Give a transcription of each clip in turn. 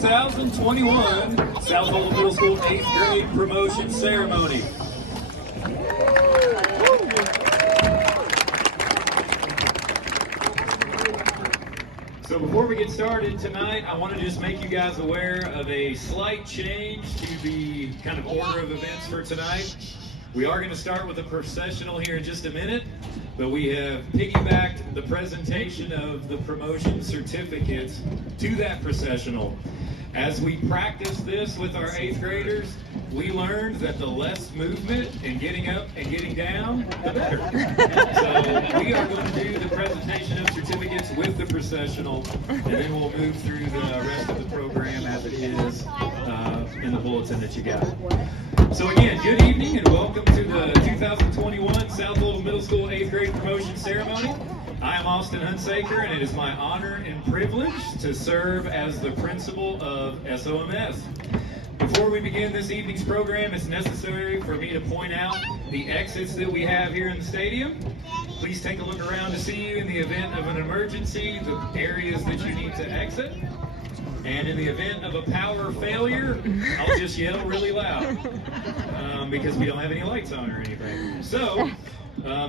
2021 South Old Middle School 8th grade promotion ceremony. So before we get started tonight, I want to just make you guys aware of a slight change to the kind of order of events for tonight. We are going to start with a processional here in just a minute, but we have piggybacked the presentation of the promotion certificates to that processional. As we practice this with our 8th graders, we learned that the less movement and getting up and getting down, the better. So we are going to do the presentation of certificates with the processional, and then we'll move through the rest of the program as it is in the bulletin that you got. So again, good evening and welcome to the 2021 South Old Middle School 8th grade promotion ceremony. I am Austin Hunsaker, and it is my honor and privilege to serve as the principal of SOMS. Before we begin this evening's program, it's necessary for me to point out the exits that we have here in the stadium. Please take a look around to see you in the event of an emergency, the areas that you need to exit. And in the event of a power failure, I'll just yell really loud because we don't have any lights on or anything. So,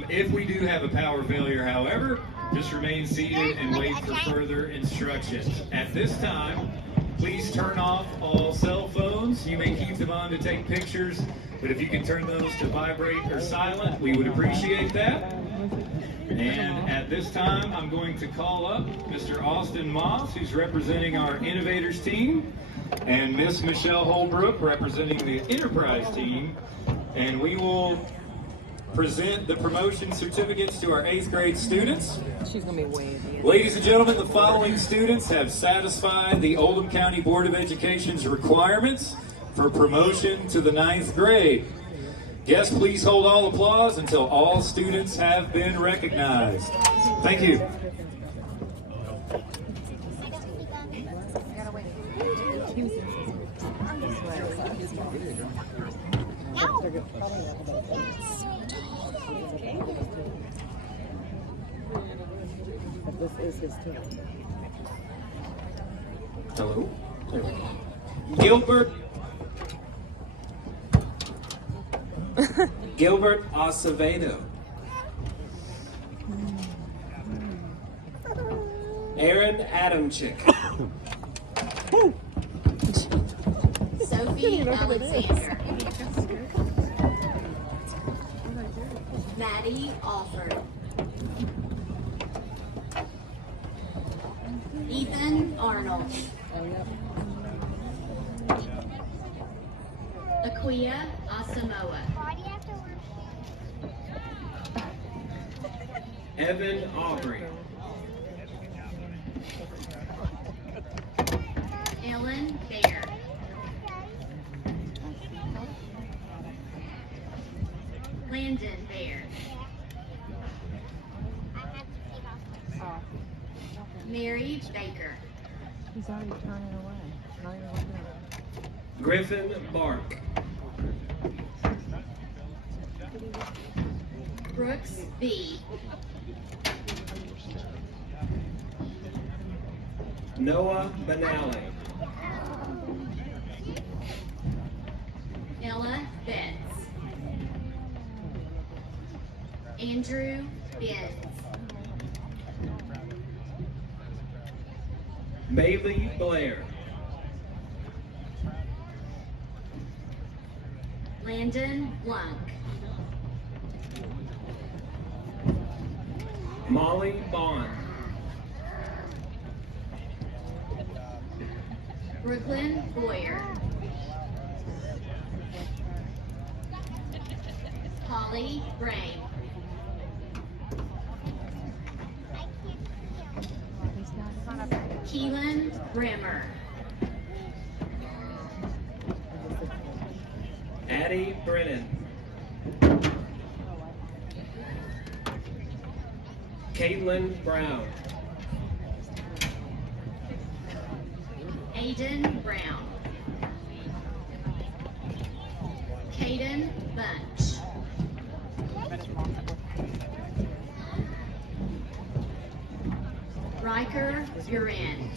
if we do have a power failure, however, just remain seated and wait for further instructions. At this time, please turn off all cell phones. You may keep them on to take pictures, but if you can turn those to vibrate or silent, we would appreciate that. And at this time, I'm going to call up Mr. Austin Moss, who's representing our Innovators team, and Miss Michelle Holbrook, representing the Enterprise team. And we will present the promotion certificates to our 8th grade students. She's gonna be way at the end. Ladies and gentlemen, the following students have satisfied the Oldham County Board of Education's requirements for promotion to the 9th grade. Guests, please hold all applause until all students have been recognized. Thank you. This is his team. Hello. There we go. Gilbert Acevedo. Aaron Adamczyk. Sophie Alexander. Maddie Alford. Ethan Arnold. Aquia Asamoah. Evan Aubrey. Ellen Bear. Landon Bear. Mary Baker. He's already turning away. Not even looking at it. Griffin Bark. Brooks B. Noah Benally. Ella Betts. Andrew Benz. Bailey Blair. Landon Blunk. Molly Bond. Brooklyn Boyer. Holly Bray. Keelan Brimmer. Addie Brennan. Caitlin Brown. Aiden Brown. Caden Bunch. Riker Buren.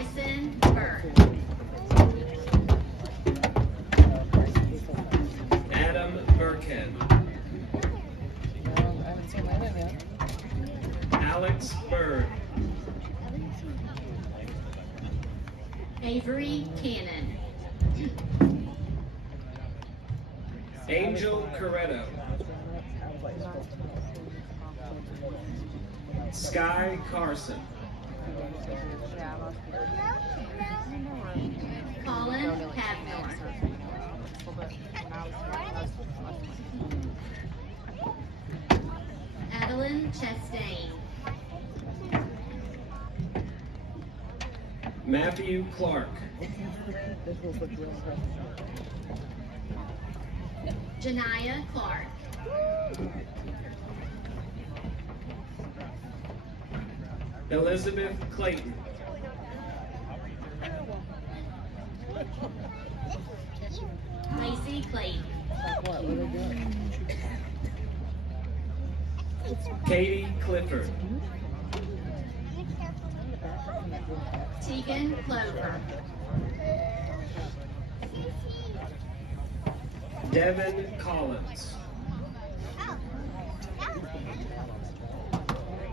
Bryson Burke. Adam Burkhead. I haven't seen my name yet. Alex Bird. Avery Cannon. Angel Corretto. Sky Carson. Colin Cavnor. Adeline Chastain. Matthew Clark. Janiyah Clark. Elizabeth Clayton. Lacey Clayton. Katie Clifford. Tegan Clover. Devin Collins.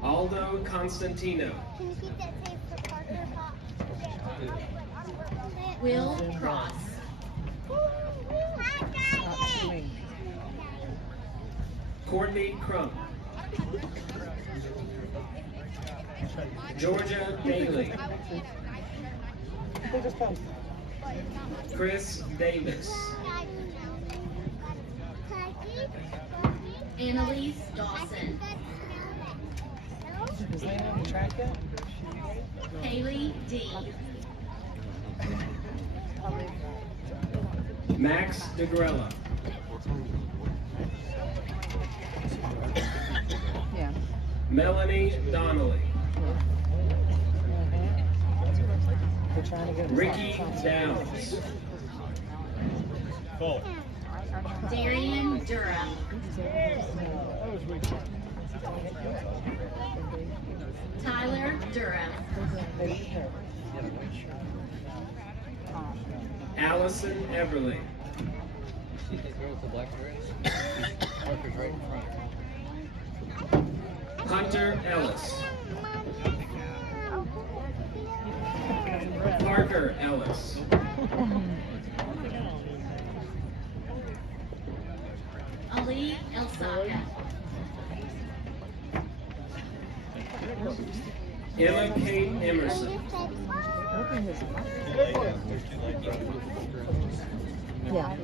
Aldo Constantino. Can you keep that tape for Parker? Will Cross. Courtney Crump. Georgia Daly. Chris Davis. Annalise Dawson. Is Lena on the track yet? Haley D. Max DeGrella. Yeah. Melanie Donnelly. They're trying to get us Ricky on. Downs. Darian Durham. Tyler Durham. Allison Everly. Hunter Ellis. Parker Ellis. Ali Elsaka. Emma Kate Emerson. Yeah.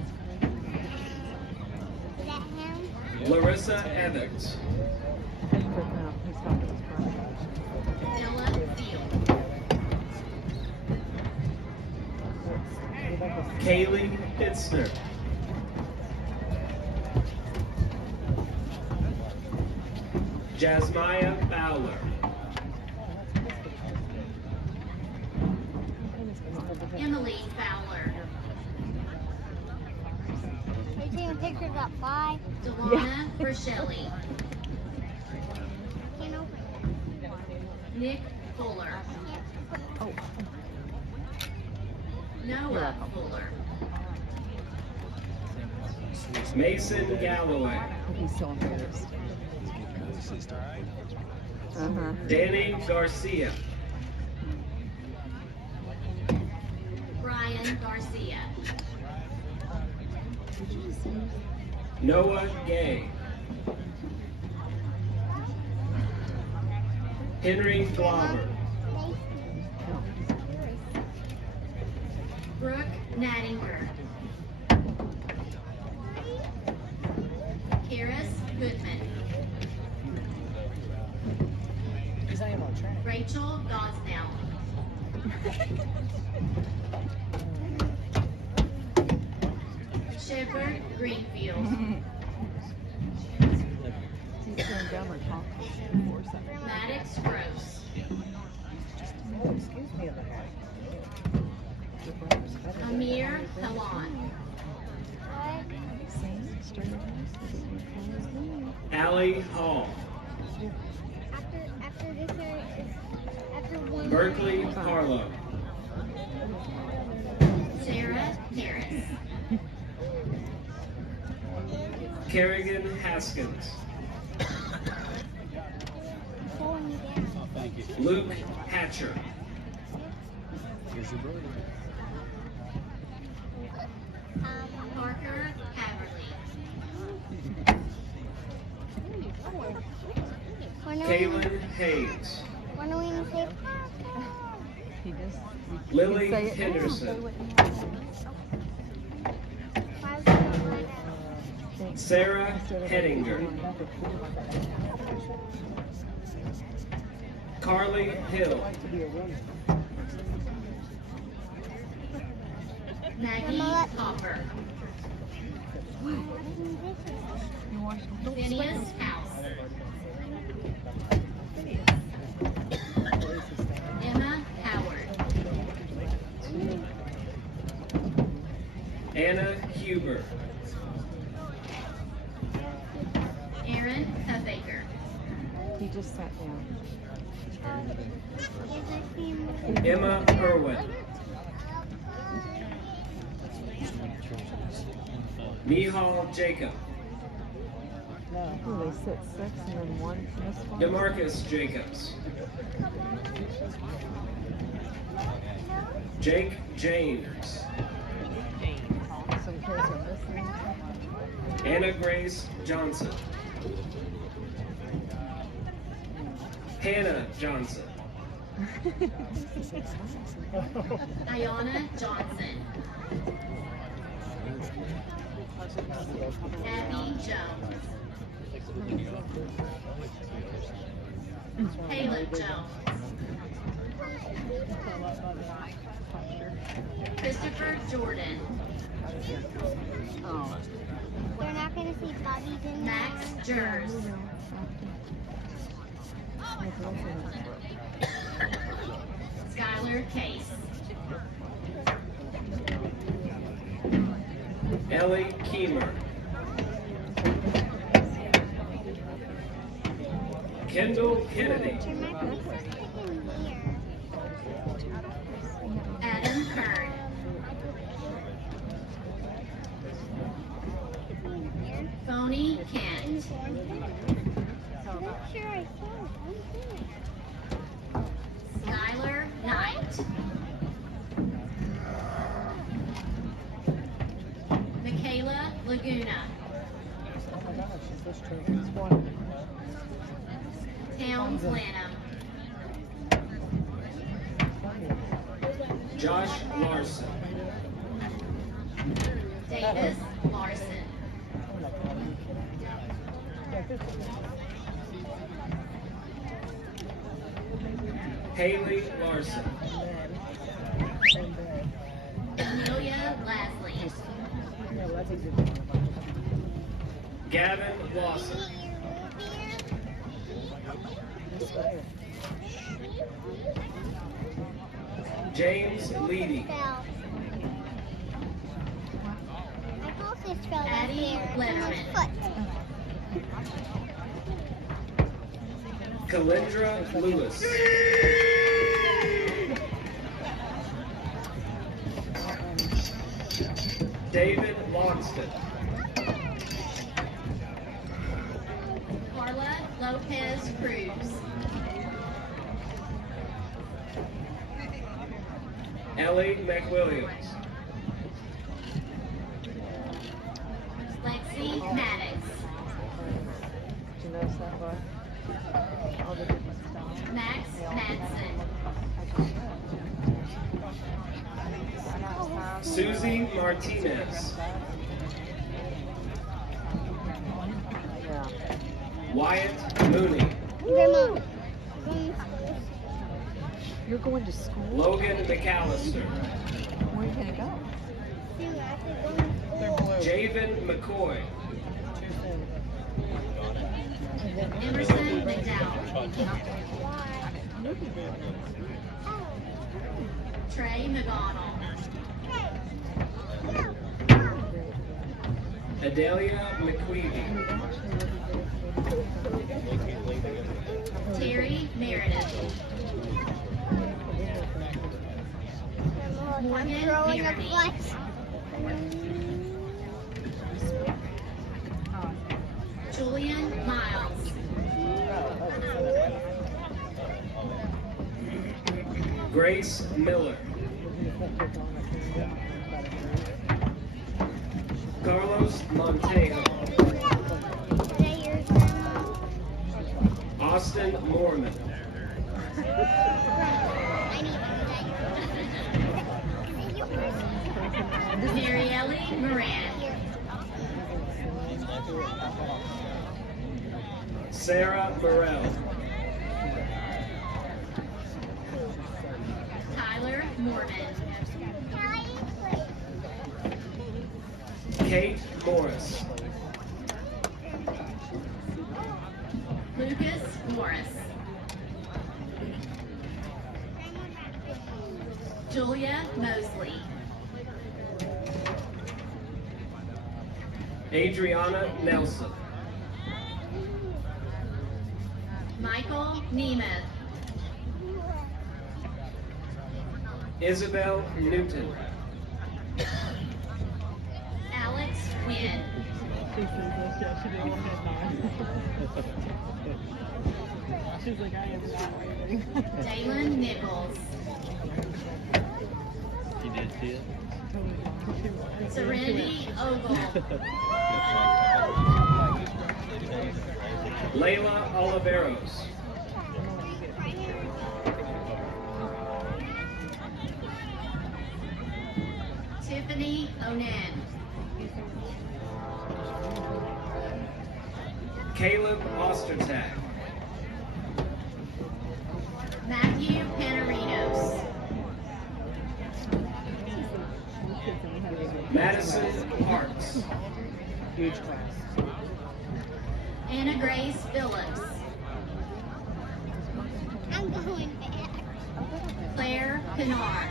Larissa Evans. Ella Field. Kaylee Hitzner. Jasmaya Fowler. Emily Fowler. Are you taking pictures up 5? Dewana Rochelle. Can't open it. Nick Fuller. Oh. Noah Fuller. Mason Galloway. He's still on first. Uh-huh. Danny Garcia. Brian Garcia. Noah Gay. Henry Glauber. Brooke Nattinger. Karis Goodman. He's not even on track. Rachel Gosnell. Shepard Greenfield. He's going down like Hawkins. Maddox Gross. Oh, excuse me in the head. Amir Kalan. Allie Hall. After this is after one. Berkeley Harlow. Sarah Harris. Kerrigan Haskins. Pulling me down. Luke Hatcher. Parker Haverly. Kaylin Hayes. When are we going to say Parker? He just. Lily say it now. Henderson. Why is it not right out? Sarah Hettinger. Carly Hill. Maggie Hopper. You wash them. Don't Phineas sweat House. Emma Howard. Anna Huber. Aaron Huffaker. them. He just sat down. Emma Irwin. Mihal Jacob. Ooh, they sit six and then one missed one. Demarcus Jacobs. Jake James. Some kids are missing. Anna Grace Johnson. Hannah Johnson. Ayana Johnson. Abby Jones. Caleb Jones. Christopher Jordan. Oh. They're not going to see bodies in Max Jers. Skylar Case. Ellie Keemer. Kendall Kennedy. Adam Kern. Phony Kent. I'm not sure I saw it. Skylar Knight. Michaela Laguna. Towns Lanham. Josh Larson. Davis Larson. Haley Larson. Amelia Lasley. Gavin Lawson. James Leedy. My closest fell right Addie there. Letterman. Foot. Kalindra Lewis. David Longston. Carla Lopez Cruz. Ellie McWilliams. Lexi Maddox. Did you notice that, boy? All the different styles. Max Madsen. Susie Martinez. Yeah. Wyatt Mooney. Grandma. You're going to school? Logan McAllister. Where are you going to go? Javen McCoy. Emerson McDowell. Trey McGonnell. Adelia McQueevy. Terry Meredith. I'm Morgan throwing a Beardy. butt. Julian Miles. Grace Miller. Carlos Montejo. Today yours, Grandma. Austin Mormon. I need to do that. Marielle Moran. Sarah Burrell. Tyler Mormon. Kate Morris. Lucas Morris. Julia Mosley. Adriana Nelson. Michael Nemeth. Isabel Newton. Alex Wynn. She's like, I am not waiting. Dalen Nichols. You did see it? Serenity Ogle. Layla Oliveros. Tiffany Onan. Caleb Ostertag. Matthew Panarinos. Madison Parks. Huge class. Anna Grace Phillips. I'm going back. Claire Pinar.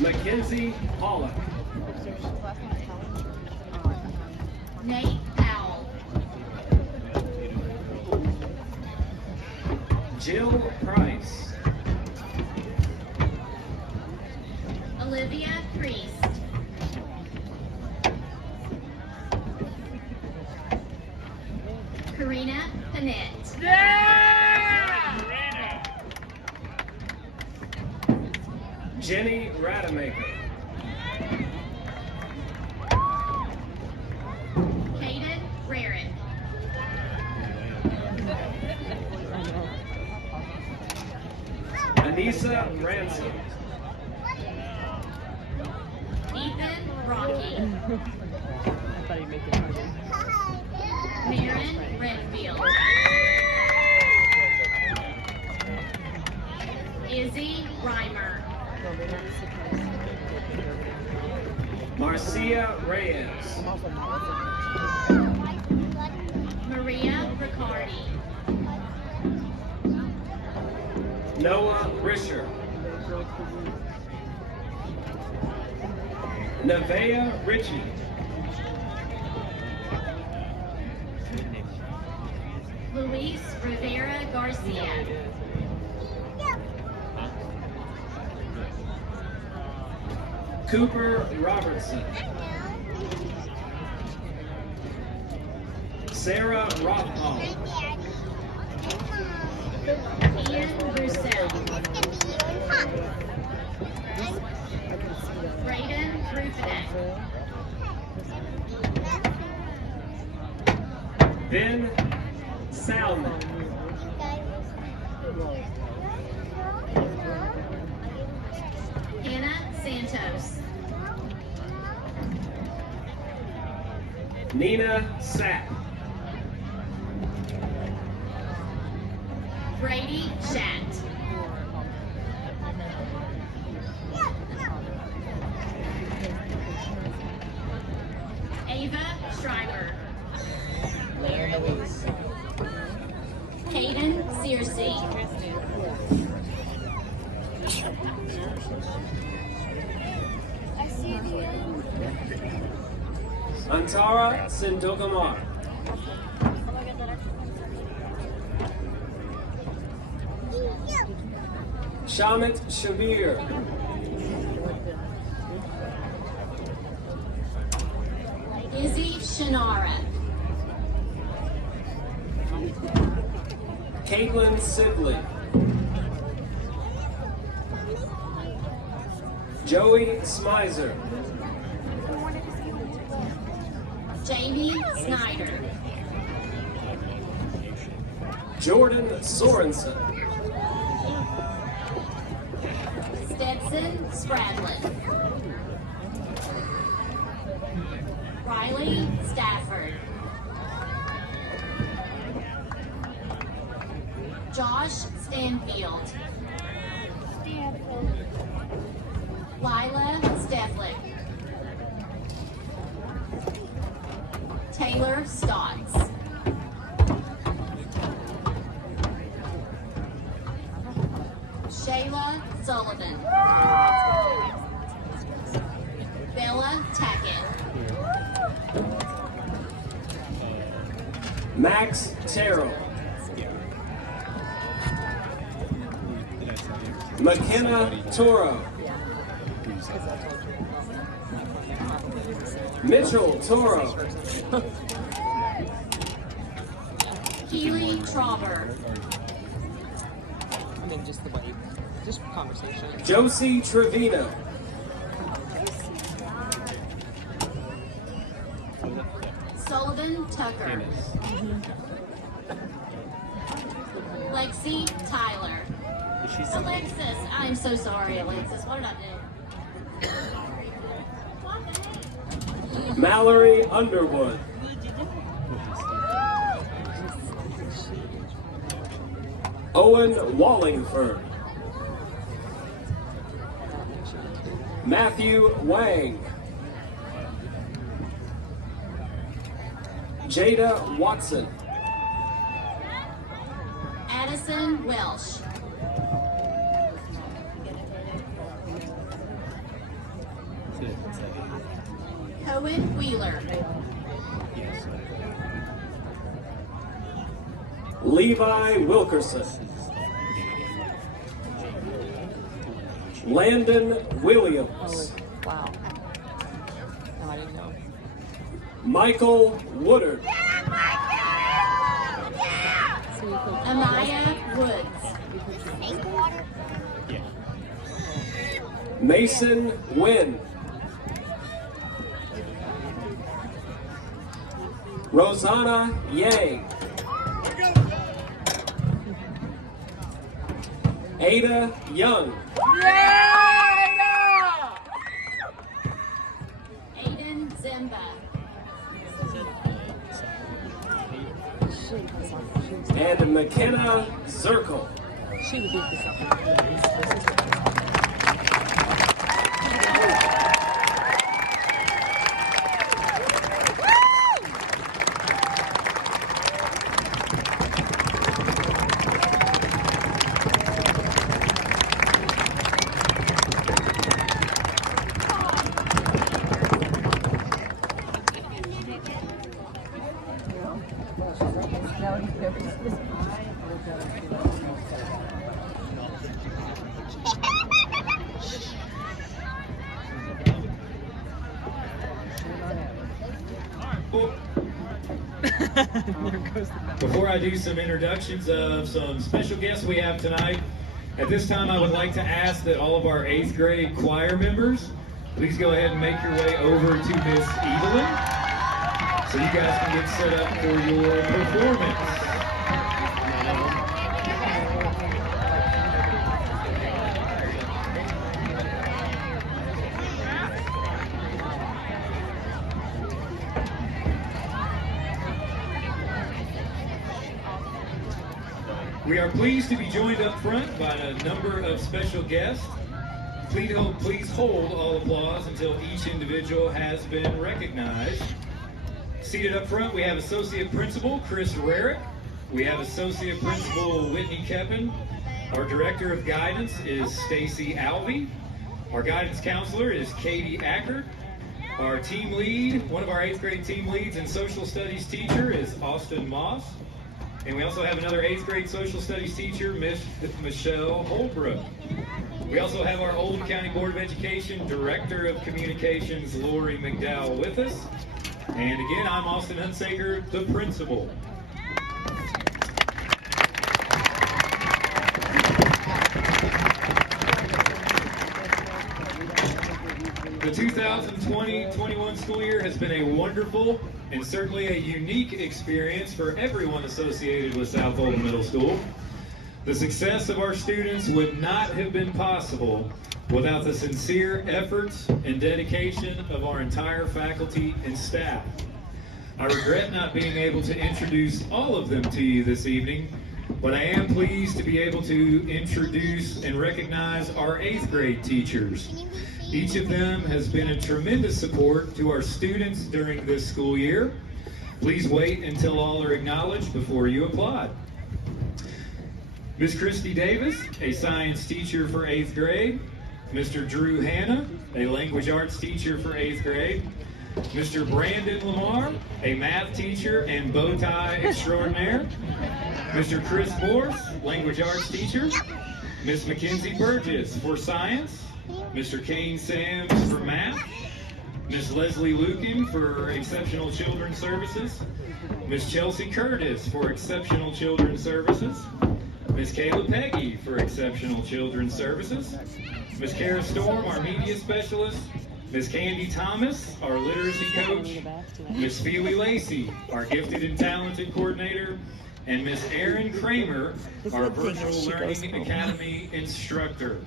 Mackenzie Pollock. Nate Powell. Jill Price. Olivia Priest. Karina Panett. Jenny Rademacher. Kaden Rarick. Anissa Ransom. Ethan Rocky. I thought you'd make it harder. Maren Redfield. Izzy Reimer. No, they're not surprised. Marcia Reyes. I'm also not Maria Riccardi. Noah Risher. Nevaeh Ritchie. Luis Rivera Garcia. Cooper Robertson. Sarah Rothball. Ian Roussel. Braden Rufinek. Ben Salmon. Hannah Santos. Nina Sapp. Brady Schatt. Ava Schreiber. Hayden Searcy. I see the Antara Sindogamar. Shamit Shabir. Izzy Shinara. Caitlin Sibley. Joey Smizer. Jamie Snyder. Jordan Sorensen. Stetson Spradlin. Riley Stafford. Josh Stanfield. Lila Steflik. Taylor Stotts. Shayla Sullivan. Bella Tackett. Max Terrell. McKenna Toro. Mitchell Toro. Keely Trauber. I mean, just the way, just conversation. Josie Trevino. Sullivan Tucker. Lexi Tyler. Alexis, I'm so sorry, Alexis. What did I do? Mallory Underwood. Owen Wallingford. Matthew Wang. Jada Watson. Addison Welsh. Cohen Wheeler. Levi Wilkerson. Landon Williams. Wow. No, I didn't know. Michael Woodard. So you could Amaya Woods. Mason Wynn. Rosanna Yang. Ada Young. Aiden Zimba. And McKenna Zirkle. she would beat this up. Before I do some introductions of some special guests we have tonight, at this time I would like to ask that all of our 8th grade choir members please go ahead and make your way over to Miss Evelyn so you guys can get set up for your performance. We are pleased to be joined up front by a number of special guests. Please hold all applause until each individual has been recognized. Seated up front, we have Associate Principal Chris Rarick. We have Associate Principal Whitney Keppen. Our Director of Guidance is Stacy Alvey. Our Guidance Counselor is Katie Ackert. Our team lead, one of our 8th grade team leads and social studies teacher is Austin Moss. And we also have another 8th grade social studies teacher, Miss Michelle Holbrook. We also have our Oldham County Board of Education Director of Communications, Lori McDowell, with us. And again, I'm Austin Hunsaker, the principal. The 2020-21 school year has been a wonderful and certainly a unique experience for everyone associated with South Oldham Middle School. The success of our students would not have been possible without the sincere efforts and dedication of our entire faculty and staff. I regret not being able to introduce all of them to you this evening, but I am pleased to be able to introduce and recognize our 8th grade teachers. Each of them has been a tremendous support to our students during this school year. Please wait until all are acknowledged before you applaud. Ms. Christy Davis, a science teacher for 8th grade. Mr. Drew Hanna, a language arts teacher for 8th grade. Mr. Brandon Lamar, a math teacher and bow tie extraordinaire. Mr. Chris Morse, language arts teacher. Ms. Mackenzie Burgess for science. Mr. Kane Sams for math. Ms. Leslie Lucan for exceptional children's services. Ms. Chelsea Curtis for exceptional children's services. Ms. Kayla Peggy for exceptional children's services. Ms. Kara Storm, our media specialist. Ms. Candy Thomas, our literacy coach. Ms. Feely Lacey, our gifted and talented coordinator. And Ms. Erin Kramer, our virtual learning academy instructor.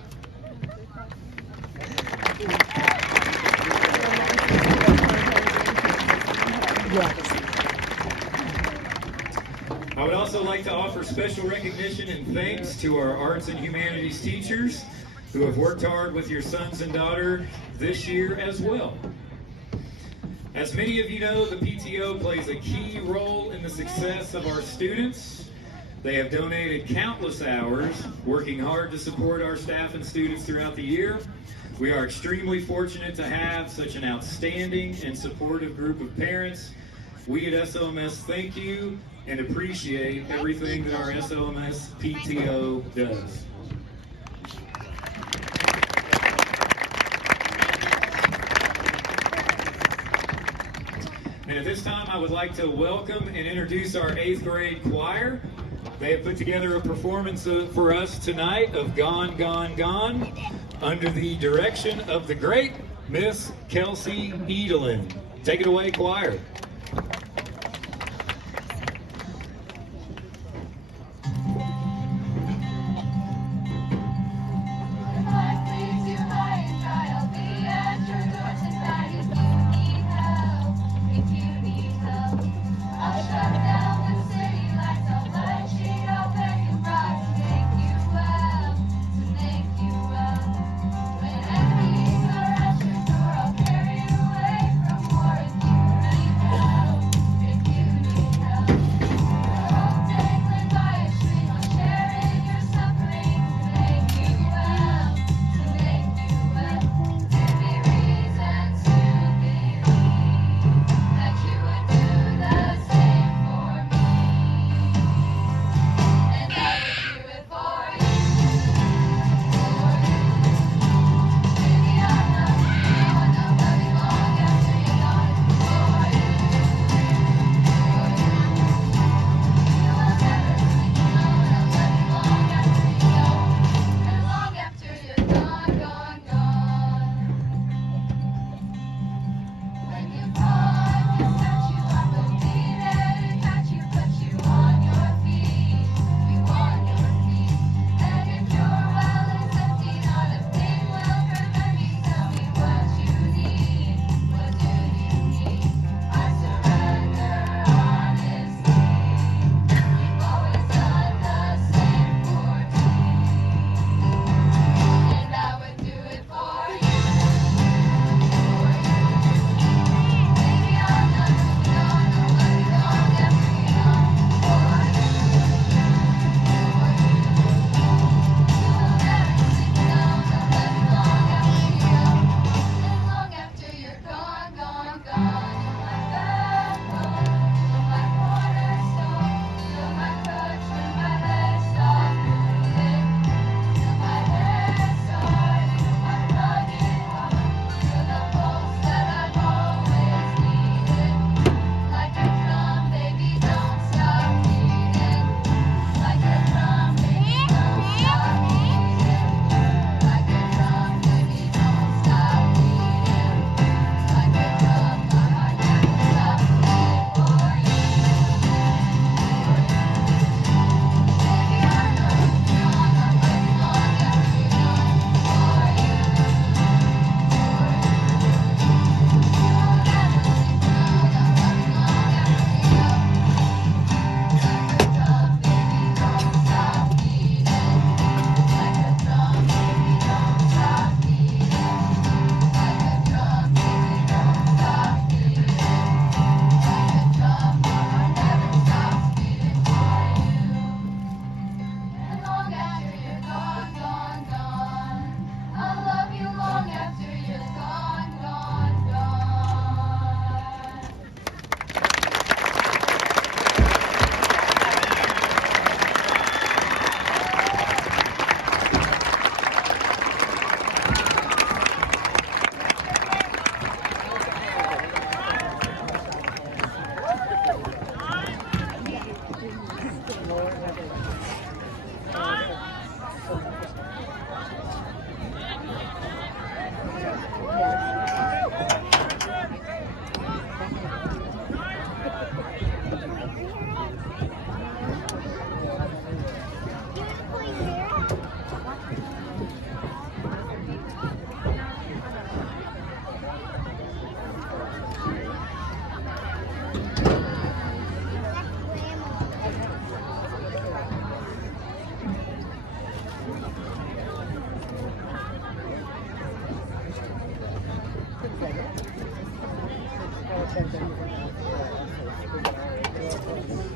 I would also like to offer special recognition and thanks to our arts and humanities teachers who have worked hard with your sons and daughters this year as well. As many of you know, the PTO plays a key role in the success of our students. They have donated countless hours working hard to support our staff and students throughout the year. We are extremely fortunate to have such an outstanding and supportive group of parents. We at SOMS thank you and appreciate everything that our SOMS PTO does. And at this time, I would like to welcome and introduce our 8th grade choir. They have put together a performance for us tonight of Gone, Gone, Gone under the direction of the great Miss Kelsey Edelin. Take it away, choir. Thank you.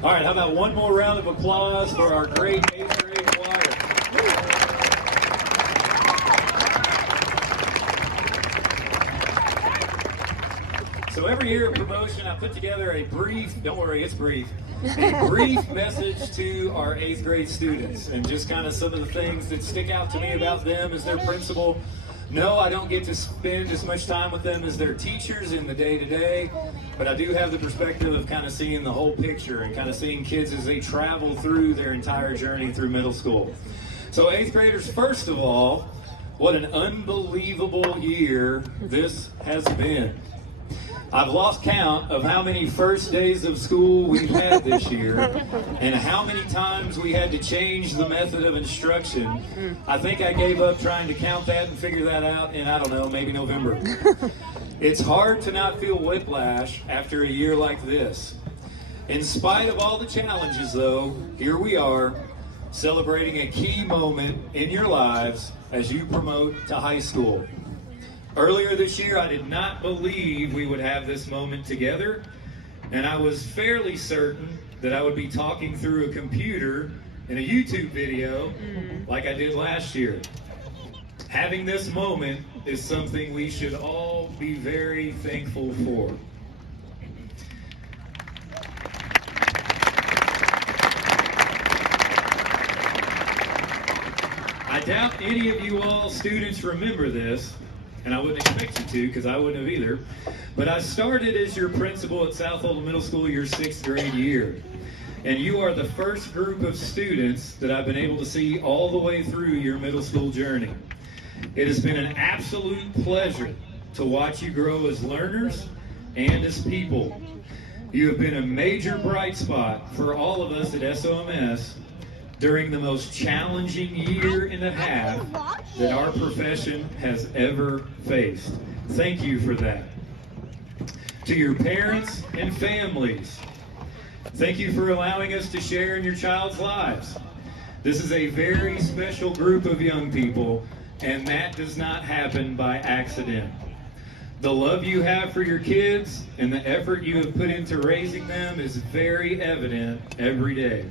All right, how about one more round of applause for our great 8th grade choir? So every year of promotion, I put together a brief, don't worry, it's brief, a brief message to our 8th grade students, and just kind of some of the things that stick out to me about them as their principal. No, I don't get to spend as much time with them as their teachers in the day-to-day, but I do have the perspective of kind of seeing the whole picture and kind of seeing kids as they travel through their entire journey through middle school. So 8th graders, first of all, what an unbelievable year this has been. I've lost count of how many first days of school we've had this year and how many times we had to change the method of instruction. I think I gave up trying to count that and figure that out in, I don't know, maybe November. It's hard to not feel whiplash after a year like this. In spite of all the challenges, though, here we are celebrating a key moment in your lives as you promote to high school. Earlier this year, I did not believe we would have this moment together, and I was fairly certain that I would be talking through a computer in a YouTube video like I did last year. Having this moment is something we should all be very thankful for. I doubt any of you all students remember this, and I wouldn't expect you to because I wouldn't have either. But I started as your principal at South Oldham Middle School your 6th grade year. And you are the first group of students that I've been able to see all the way through your middle school journey. It has been an absolute pleasure to watch you grow as learners and as people. You have been a major bright spot for all of us at SOMS during the most challenging year and a half that our profession has ever faced. Thank you for that. To your parents and families, thank you for allowing us to share in your child's lives. This is a very special group of young people, and that does not happen by accident. The love you have for your kids and the effort you have put into raising them is very evident every day.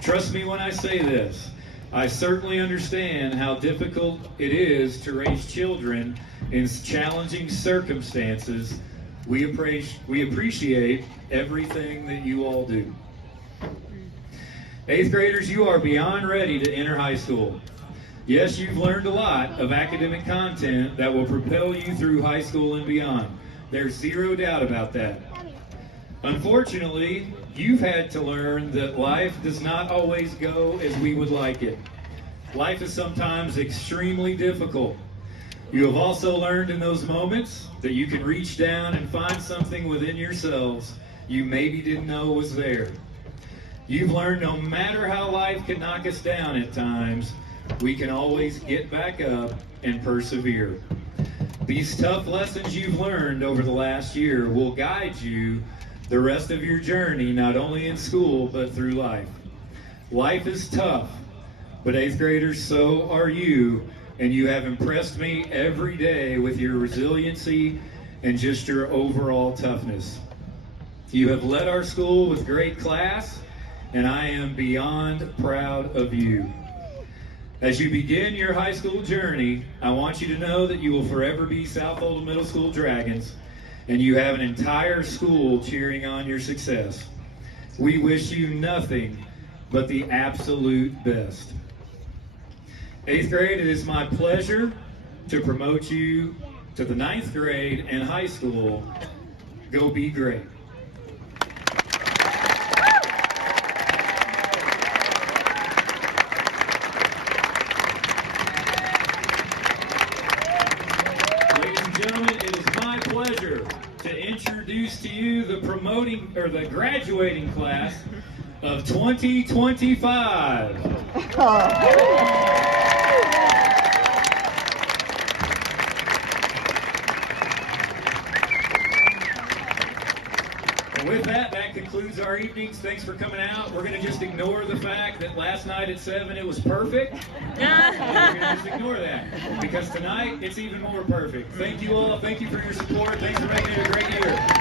Trust me when I say this. I certainly understand how difficult it is to raise children in challenging circumstances. We appreciate everything that you all do. 8th graders, you are beyond ready to enter high school. Yes, you've learned a lot of academic content that will propel you through high school and beyond. There's zero doubt about that. Unfortunately, you've had to learn that life does not always go as we would like it. Life is sometimes extremely difficult. You have also learned in those moments that you can reach down and find something within yourselves you maybe didn't know was there. You've learned no matter how life can knock us down at times, we can always get back up and persevere. These tough lessons you've learned over the last year will guide you the rest of your journey, not only in school, but through life. Life is tough, but 8th graders, so are you, and you have impressed me every day with your resiliency and just your overall toughness. You have led our school with great class, and I am beyond proud of you. As you begin your high school journey, I want you to know that you will forever be South Oldham Middle School Dragons, and you have an entire school cheering on your success. We wish you nothing but the absolute best. 8th grade, it is my pleasure to promote you to the 9th grade and high school. Go be great. Gentlemen, it is my pleasure to introduce to you the graduating class of 2025. And with that that concludes our evenings. Thanks for coming out. We're going to just ignore the fact that last night at 7 it was perfect. And we're going to just ignore that because tonight it's even more perfect. Thank you all. Thank you for your support. Thanks for making it a great year.